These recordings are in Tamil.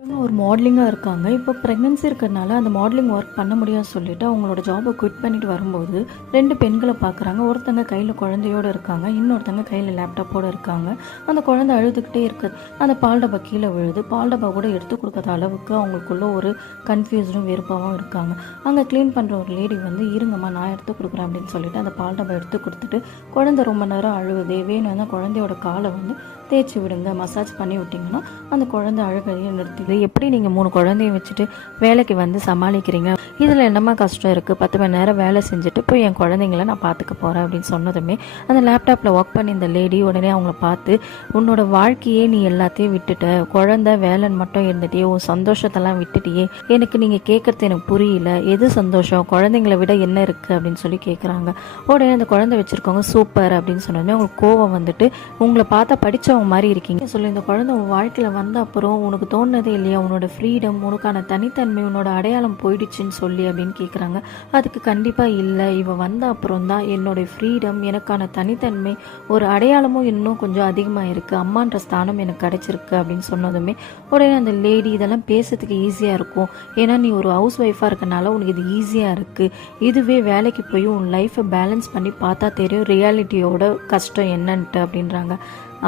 இவங்க ஒரு மாடலிங்காக இருக்காங்க. இப்போ ப்ரெக்னன்சி இருக்கிறதுனால அந்த மாடலிங் ஒர்க் பண்ண முடியாதுன்னு சொல்லிட்டு அவங்களோட ஜாபை குவிட் பண்ணிட்டு வரும்போது 2 பெண்களை பார்க்குறாங்க. ஒருத்தங்க கையில் குழந்தையோடு இருக்காங்க, இன்னொருத்தங்க கையில் லேப்டாப்போடு இருக்காங்க. அந்த குழந்தை அழுதுகிட்டே இருக்குது. அந்த பால் டப்பா கீழே விழுது. பால் டப்பா கூட எடுத்து கொடுக்காத அளவுக்கு அவங்களுக்குள்ள ஒரு கன்ஃபியூஸ்டும் வெறுப்பாகவும் இருக்காங்க. அங்கே க்ளீன் பண்ணுற ஒரு லேடி வந்து, இருங்கம்மா நான் எடுத்து கொடுக்குறேன் அப்படின்னு சொல்லிட்டு அந்த பால் டப்பா எடுத்து கொடுத்துட்டு, குழந்தை ரொம்ப நேரம் அழுவுதே, வேணும்னா குழந்தையோட காலை வந்து தேய்ச்சி விடுங்க, மசாஜ் பண்ணி விட்டிங்கன்னா அந்த குழந்தை அழுகையை நிறுத்திது. எப்படி நீங்கள் 3 குழந்தைய வச்சுட்டு வேலைக்கு வந்து சமாளிக்கிறீங்க? இதில் என்னம்மா கஷ்டம் இருக்குது? 10 மணி நேரம் வேலை செஞ்சுட்டு போய் என் குழந்தைங்கள நான் பார்த்துக்க போகிறேன் அப்படின்னு சொன்னதுமே அந்த லேப்டாப்பில் ஒர்க் பண்ணி இந்த லேடி உடனே அவங்கள பார்த்து, உன்னோட வாழ்க்கையே நீ எல்லாத்தையும் விட்டுட்ட, குழந்தை வேலைன்னு மட்டும் இருந்துட்டியே, உன் சந்தோஷத்தெல்லாம் விட்டுட்டியே, எனக்கு நீங்கள் கேட்குறது எனக்கு புரியல, எது சந்தோஷம், குழந்தைங்களை விட என்ன இருக்குது அப்படின்னு சொல்லி கேட்குறாங்க. உடனே அந்த குழந்தை வச்சுருக்கவங்க சூப்பர் அப்படின்னு சொன்னோடனே அவங்களுக்கு கோவம் வந்துட்டு, உங்களை பார்த்தா படித்தவங்க மாதிரி இருக்கீங்க சொல்லி, இந்த குழந்தை உன் வாழ்க்கையில் வந்த அப்புறம் உனக்கு தோணுனதே இல்லையா உன்னோட ஃப்ரீடம், உனக்கான தனித்தன்மை, உன்னோட அடையாளம் போயிடுச்சுன்னு சொல்லி அப்படின்னு கேட்குறாங்க. அதுக்கு கண்டிப்பாக இல்லை, இவ வந்த அப்புறம் தான் என்னோட ஃப்ரீடம், எனக்கான தனித்தன்மை, ஒரு அடையாளமும் இன்னும் கொஞ்சம் அதிகமாக இருக்குது, அம்மான்ற ஸ்தானம் எனக்கு கிடைச்சிருக்கு அப்படின்னு சொன்னதுமே உடனே அந்த லேடி, இதெல்லாம் பேசுறதுக்கு ஈஸியாக இருக்கும், ஏன்னா நீ ஒரு ஹவுஸ் ஒய்ஃபாக இருக்கனால உனக்கு இது ஈஸியாக இருக்குது, இதுவே வேலைக்கு போய் உன் லைஃப்பை பேலன்ஸ் பண்ணி பார்த்தா தெரியும் ரியாலிட்டியோட கஷ்டம் என்னன்ட்டு அப்படின்றாங்க.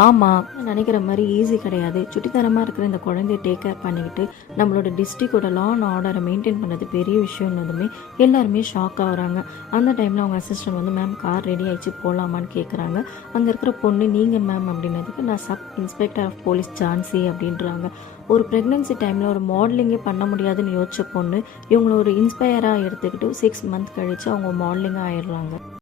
ஆமாம், நினைக்கிற மாதிரி ஈஸி கிடையாது. சுட்டித்தனமாக இருக்கிற இந்த குழந்தைய டேக் கேர் பண்ணிக்கிட்டு நம்மளோட டிஸ்ட்ரிக்டோட லா அண்ட் ஆர்டரை மெயின்டைன் பண்ணுறது பெரிய விஷயம்னதுமே எல்லாருமே ஷாக் ஆகுறாங்க. அந்த டைமில் அவங்க அசிஸ்டன்ட் வந்து, மேம் கார் ரெடி ஆகிடுச்சு போகலாமான்னு கேட்குறாங்க. அங்கே இருக்கிற பொண்ணு, நீங்கள் மேம் அப்படின்னதுக்கு, நான் sub inspector of police Jhansi அப்படின்றாங்க. ஒரு ப்ரெக்னென்சி டைமில் ஒரு மாடலிங்கே பண்ண முடியாதுன்னு யோசிச்ச பொண்ணு இவங்கள ஒரு இன்ஸ்பயராக எடுத்துக்கிட்டு 6 மந்த் கழித்து அவங்க மாடலிங்காக ஆயிடுறாங்க.